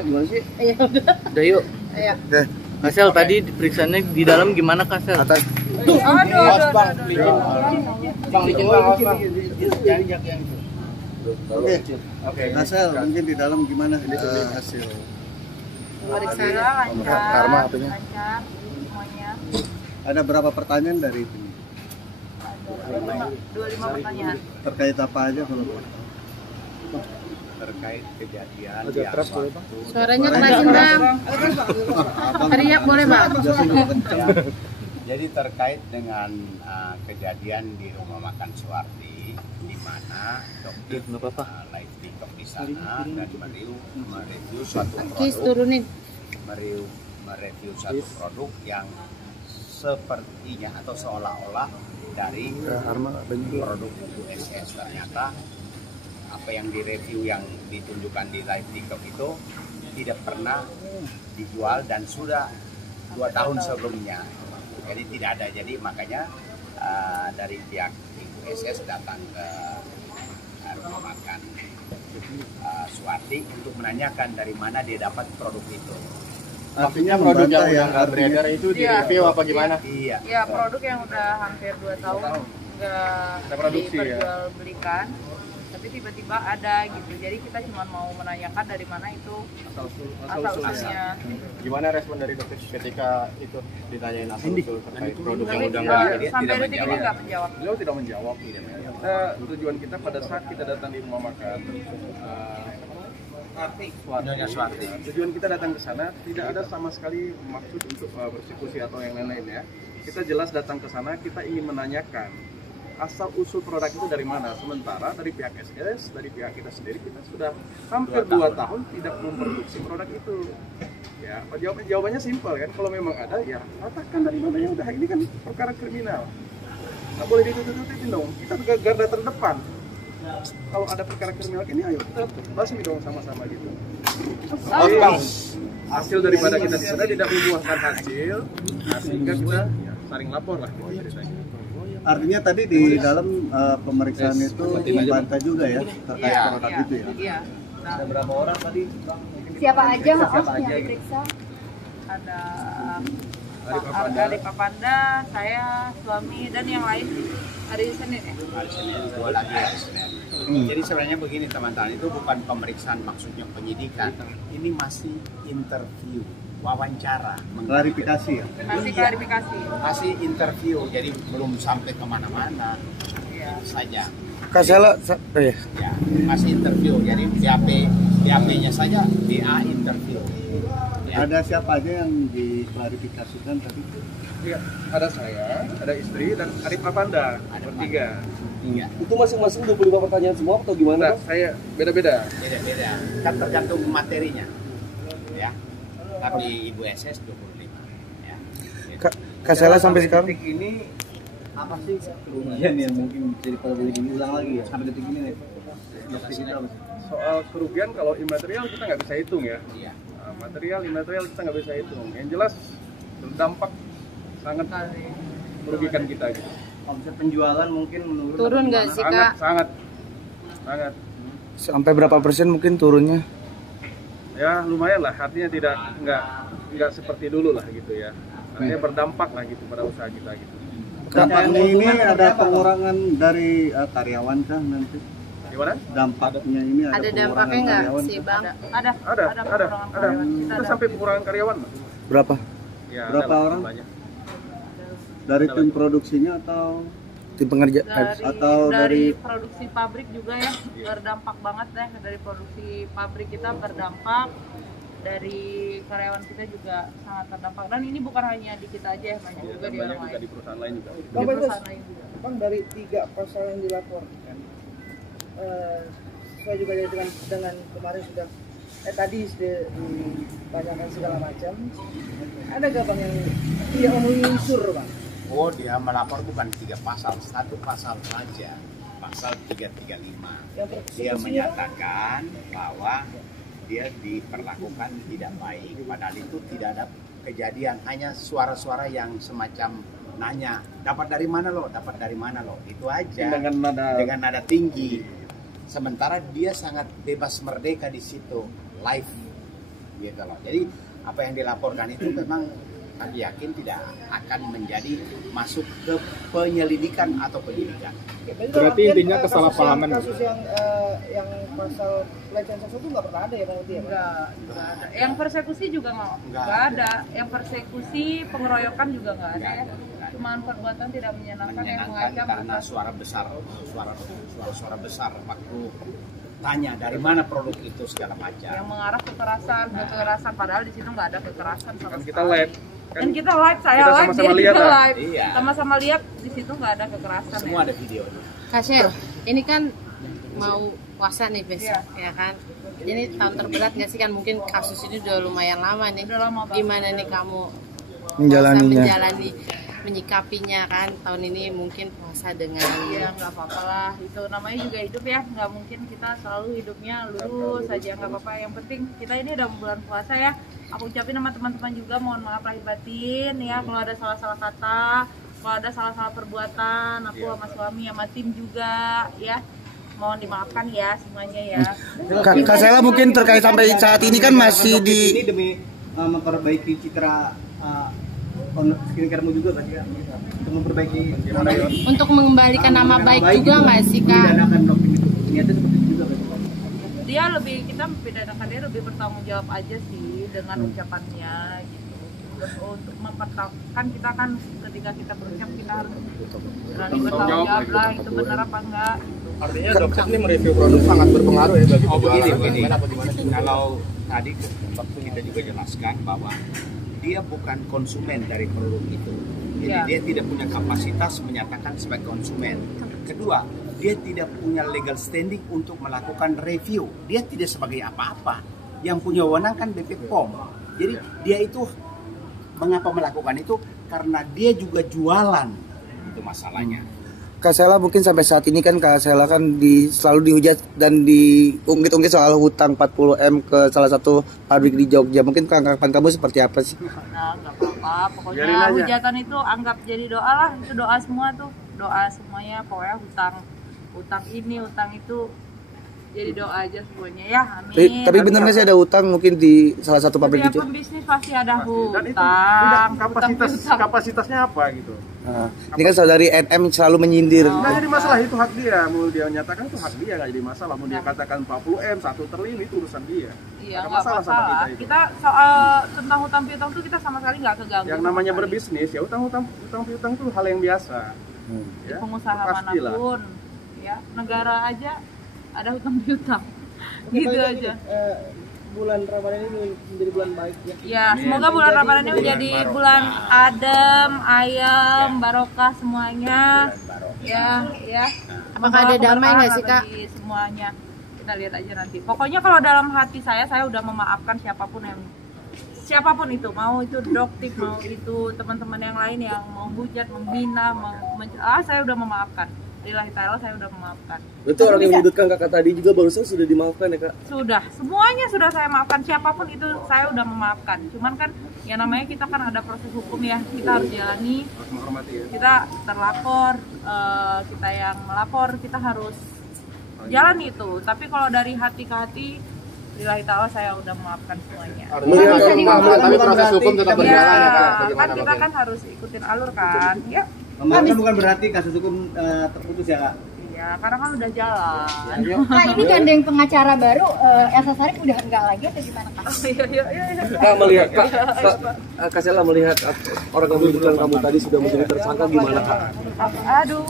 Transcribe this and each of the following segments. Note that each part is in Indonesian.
gimana sih? Iya udah. Udah yuk. Ayo. Kasel tadi periksanya di dalam gimana Kasel? Atas. Tuh, aduh. Bang, bikin bang. Oke. Kasel mungkin di dalam gimana hasil? Pemeriksaan Lancar semuanya. Ada berapa pertanyaan dari itu? 25 pertanyaan. Terkait apa aja kalau terkait kejadian yang waktu Suaranya kerasin bang. Teriak boleh bang. jadi terkait dengan kejadian di rumah makan Suwarti di mana dokter live TikTok di sana dan mereview satu Kis produk turunin. mereview satu produk yang sepertinya atau seolah-olah dari produk USS. Ternyata apa yang direview yang ditunjukkan di live TikTok itu tidak pernah dijual dan sudah 2 tahun sebelumnya, jadi tidak ada. Jadi makanya dari pihak USS datang ke rumah makan Suwarti untuk menanyakan dari mana dia dapat produk itu. artinya produk yang beredar itu di review apa gimana? Iya. Ya, produk yang udah hampir 2 tahun nggak diperjualbelikan, tapi tiba-tiba ada gitu. Jadi kita cuma mau menanyakan dari mana itu asal usulnya. Gimana respon dari dokter ketika itu ditanyain asal usul terkait produk yang udah Sampai detik ini nggak menjawab. beliau tidak menjawab. Tujuan kita pada saat kita datang di rumah makan Suwarti. tujuan kita datang ke sana tidak ada sama sekali maksud untuk bersekusi atau yang lain-lain ya. Kita jelas datang ke sana, kita ingin menanyakan asal usul produk itu dari mana. Sementara dari pihak SS, dari pihak kita sendiri, kita sudah hampir 2 tahun tidak memproduksi produk itu. Ya, jawabannya simpel kan. Kalau memang ada, ya katakan dari mana. Ya udah, ini kan perkara kriminal. Nggak boleh ditutup-tutupin dong. Kita garda terdepan. Kalau ada perkara kriminal ini, ayo kita basi dong sama-sama gitu. Hasil daripada kita di sana tidak membuahkan hasil, sehingga kita ya, saling lapor lah gitu ceritanya. Artinya tadi di dalam pemeriksaan itu membantah juga ya terkait produk itu ya. Iya. Nah, Ada berapa orang tadi? Siapa aja yang aja? diperiksa? ada Adik Papanda, saya, suami, dan yang lain hari Senin ya? Hari Senin, 2 lagi hari Senin. Jadi sebenarnya begini teman-teman, itu bukan pemeriksaan maksudnya penyidikan, ini masih interview, wawancara, Klarifikasi ya. Masih klarifikasi. masih interview, jadi belum sampai kemana-mana Iya. saja. Kasel Ya, masih interview, jadi BAP-nya saja BA interview. Ya. Ada siapa aja yang diklarifikasikan tadi? Iya, ada saya, ada istri, dan Arif Apanda, bertiga. Iya. Itu masing-masing 25 pertanyaan semua atau gimana? Nah, saya beda-beda. Beda-beda, kan tergantung materinya, ya. Tapi Ibu SS 25, ya. Kasela sampai sekarang Detik ini apa sih kerugian yang mungkin jadi pada boleh diulang lagi ya sampai detik ini nih? Soal kerugian kalau imaterial kita nggak bisa hitung ya. Iya. Nah, material, imaterial kita nggak bisa hitung. Yang jelas berdampak sangat merugikan kita gitu. Omset penjualan mungkin menurun. Turun nggak sih kak? Sangat. sampai berapa persen mungkin turunnya? Ya lumayan lah, artinya nggak seperti dulu lah gitu ya. Artinya berdampak lah gitu pada usaha kita gitu. Dampaknya ini ada pengurangan dari karyawan kah nanti? Gimana? Dampaknya ini ada Ada pengurangan dampaknya nggak karyawan sih kah? bang? Ada. pengurangan karyawan. Kita sampai pengurangan karyawan. Mas. Berapa? Ya, Berapa ada lah orang? jumlahnya. Dari tim produksinya atau Tim pengerja Atau dari dari- produksi pabrik juga ya, berdampak banget deh. Dari produksi pabrik kita berdampak, dari karyawan kita juga sangat terdampak. Dan ini bukan hanya di kita aja, banyak juga di orang Banyak juga lain, di perusahaan lain juga. di perusahaan lain juga. Bang, dari 3 pasal yang dilaporkan, sesuai juga dengan kemarin sudah tadi ditanyakan segala macam, ada gak bang yang tidak memenuhi unsur bang? Oh, dia melapor bukan 3 pasal, 1 pasal saja, pasal 335. Dia menyatakan bahwa dia diperlakukan tidak baik, padahal itu tidak ada kejadian, hanya suara-suara yang semacam nanya, dapat dari mana lo, itu aja, dengan nada tinggi. Sementara dia sangat bebas merdeka di situ, live gitu loh. Jadi apa yang dilaporkan itu memang kami yakin tidak akan menjadi masuk ke penyelidikan atau penyidikan. Berarti intinya kesalahpahaman. Kasus yang pasal pelecehan seksual itu nggak pernah ada ya Bang Uti ya? Nggak ada. Yang persekusi juga nggak ada. Yang persekusi, pengeroyokan juga nggak ada ya. Cuman perbuatan tidak menyenangkan yang mengancam karena suara besar waktu tanya dari mana produk itu segala macam. Yang mengarah kekerasan padahal di situ nggak ada kekerasan sama sekali. Kita live. Dan kita live, saya kita live, sama-sama dia lihat, juga kan? live. Iya. Sama-sama lihat di situ nggak ada kekerasan. Semua ya. ada videonya. Kak Sher, ini kan mau puasa nih besok, Iya. ya kan? Ini tahun terberat nggak sih kan? Mungkin kasus ini udah lumayan lama nih. Udah lama banget. Gimana nih kamu menjalani, menyikapinya kan? Tahun ini mungkin puasa dengan Ya nggak apa-apa lah, itu namanya juga hidup ya, nggak mungkin kita selalu hidupnya lurus saja, nggak apa-apa. Yang penting kita ini udah bulan puasa ya. Aku ucapin sama teman-teman juga mohon maaf lahir batin ya kalau ada salah-salah kata, kalau ada salah-salah perbuatan, aku sama suami sama tim juga ya. Mohon dimaafkan ya semuanya ya. Kak Sela mungkin terkait sampai saat ini kan masih di ini demi memperbaiki citra skincare-mu juga kan ya? Untuk memperbaiki untuk mengembalikan nama baik juga nggak sih Kak? Didanakan doping itu niatnya seperti itu juga kan? Kita membedakan dia lebih bertanggung jawab aja sih dengan ucapannya gitu. Untuk mempertahankan kita kan ketika kita berucap kita harus berani bertanggung jawab lah itu benar apa enggak. Artinya dokter ini mereview produk sangat berpengaruh ya bagi Begini. Kalau tadi waktu kita juga jelaskan bahwa dia bukan konsumen dari produk itu. Jadi dia tidak punya kapasitas menyatakan sebagai konsumen. Kedua, dia tidak punya legal standing untuk melakukan review. Dia tidak sebagai apa-apa. Yang punya wewenang kan BP POM. Jadi dia itu mengapa melakukan itu? Karena dia juga jualan. Itu masalahnya. Kak Sela mungkin sampai saat ini kan Kak Sela kan selalu dihujat dan diungkit-ungkit soal hutang 40M ke salah satu pabrik di Jogja. Mungkin tanggapan kamu seperti apa sih? Nah, nggak apa-apa. Pokoknya hujatan itu anggap jadi doa lah. Itu doa semua tuh. Doa semuanya. Pokoknya hutang ini, hutang itu. Jadi doa aja semuanya ya. Amin. Tapi benar nggak sih ada hutang mungkin di salah satu pabrik di Jogja? Pembisnis pasti ada Dan itu hutang. kapasitasnya apa gitu? Nah, ini kan saudari NM selalu menyindir. Nggak jadi masalah, itu hak dia. Mau dia nyatakan itu hak dia, nggak jadi masalah. Mau dia katakan 40M, 1 triliun itu urusan dia. Iya, ada nggak masalah sama masalah. kita itu. Kita soal tentang hutang piutang tuh kita sama sekali nggak keganggu. Yang namanya berbisnis ya utang piutang itu hal yang biasa. Ya, pengusaha pastilah. manapun, ya negara aja ada hutang piutang. Gitu aja. Bulan Ramadan ini menjadi bulan baik ya. Ya, semoga bulan Ramadan ini menjadi bulan adem, ayam, barokah semuanya. Ya. Apakah ada damai nggak sih Kak? Bagi semuanya. Kita lihat aja nanti. Pokoknya kalau dalam hati saya udah memaafkan siapapun itu, mau itu dokter, mau itu teman-teman yang lain yang mau hujat, menghina, saya udah memaafkan. Lillahi ta'ala saya udah memaafkan. Berarti orang yang menyudutkan kakak tadi juga barusan sudah dimaafkan ya Kak? Sudah, semuanya sudah saya maafkan. Siapapun itu saya udah memaafkan. Cuman kan yang namanya kita kan ada proses hukum ya, kita harus jalani. Kita terlapor, kita yang melapor, kita harus jalan itu. Tapi kalau dari hati ke hati, lillahi ta'ala saya udah memaafkan semuanya. Tapi proses hukum tetap berjalan ya Kak? Kan kita kan harus ikutin alur kan, ya. Kan bukan berarti kasus hukum terputus ya Kak? Iya, karena kan udah jalan. Kak, ini gandeng pengacara baru, Elsa Sharif udah enggak lagi atau gimana Kak? Iya. Kak melihat Kak Sela melihat orang yang menyudutkan kamu tadi sudah menjadi tersangka gimana Kak? Aduh.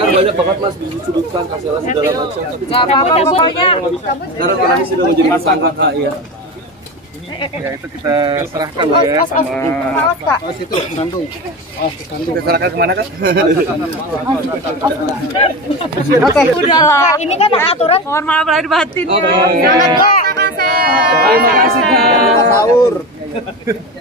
Kan banyak banget Mas disudutkan Kak Sela segala macam. Gak apa-apa pokoknya. Karena kami sudah menjadi tersangka Kak ya. Ya itu kita serahkan lah ya sama itu Sandung. Kita serahkan kemana Kak? Oke, Udahlah. Kak, ini kan aturan. Mohon maaf lahir batin ya. Selamat Kak. Terima kasih Kak. Sahur.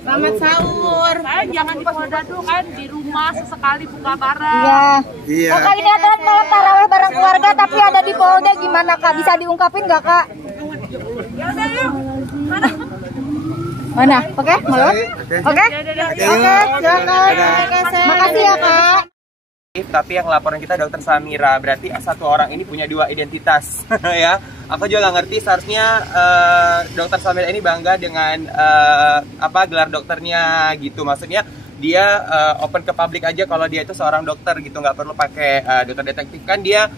Selamat sahur. Saya jangan di Polda dulu kan, di rumah sesekali buka barang. Iya. Kak, ini aturan malam taraweh bareng keluarga tapi ada di Polda, gimana Kak? Bisa diungkapin nggak Kak? Ya udah yuk. Mana? Oke, malam? Oke? Oke, silakan. Makasih ya Kak. Tapi yang laporan kita Dokter Samira, berarti satu orang ini punya dua identitas ya. Aku juga nggak ngerti, seharusnya Dokter Samira ini bangga dengan gelar dokternya gitu. Maksudnya dia open ke publik aja kalau dia itu seorang dokter gitu, nggak perlu pakai dokter detektif. Kan dia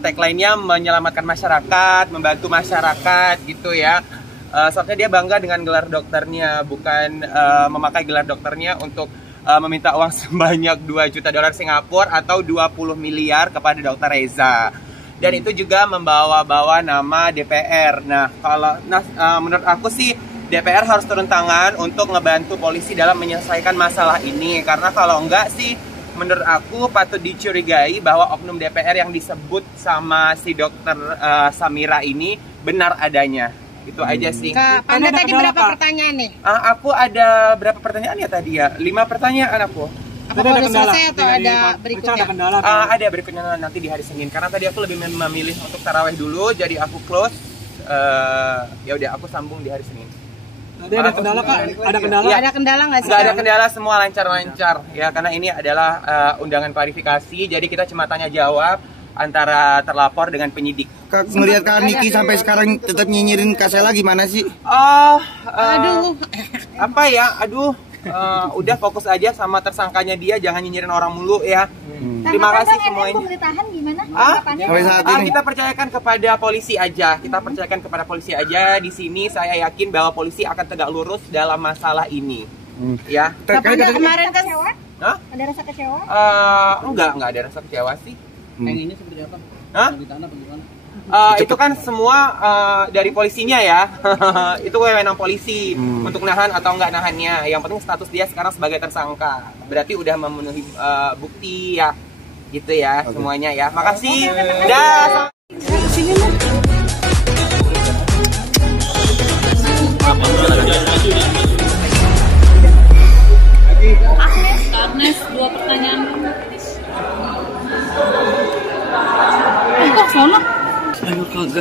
tagline-nya menyelamatkan masyarakat, membantu masyarakat gitu ya. Seharusnya dia bangga dengan gelar dokternya, bukan memakai gelar dokternya untuk meminta uang sebanyak 2 juta dolar Singapura atau 20 miliar kepada Dr. Reza. Dan itu juga membawa-bawa nama DPR. Nah, menurut aku sih DPR harus turun tangan untuk ngebantu polisi dalam menyelesaikan masalah ini. Karena kalau enggak sih, menurut aku patut dicurigai bahwa oknum DPR yang disebut sama si Dr. Samira ini benar adanya. Itu aja sih. Kak Panda tadi berapa pertanyaan nih? Aku ada berapa pertanyaan ya tadi ya? 5 pertanyaan aku. Apakah udah selesai atau ada berikutnya? Ada berikutnya nanti di hari Senin. Karena tadi aku lebih memilih untuk taraweh dulu, jadi aku close. Ya udah, aku sambung di hari Senin. Tadi ada kendala Kak? Ada kendala? Ya, ada kendala nggak sih? Nggak ada kendala, semua lancar-lancar. Ya, karena ini adalah undangan klarifikasi, jadi kita cuma tanya jawab antara terlapor dengan penyidik. Kak, melihat Kak Niki sampai sekarang tetap nyinyirin Kak Sela gimana sih? Aduh. Apa ya? Aduh. Udah fokus aja sama tersangkanya dia, jangan nyinyirin orang mulu ya. Terima kasih semuanya. Pemerintahan gimana? Kita percayakan kepada polisi aja. Kita percayakan kepada polisi aja. Di sini saya yakin bahwa polisi akan tegak lurus dalam masalah ini. Ya. Kemarin kan ada rasa kecewa? Enggak ada rasa kecewa sih. Yang ini seperti apa? Di tanah bagaimana? Itu kan semua dari polisinya ya. Itu wewenang polisi untuk nahan atau enggak nahannya. Yang penting status dia sekarang sebagai tersangka. Berarti udah memenuhi bukti ya. Gitu ya semuanya ya. Makasih. Dah. Agnes, 2 pertanyaan. Kok sono? Ayo kagak.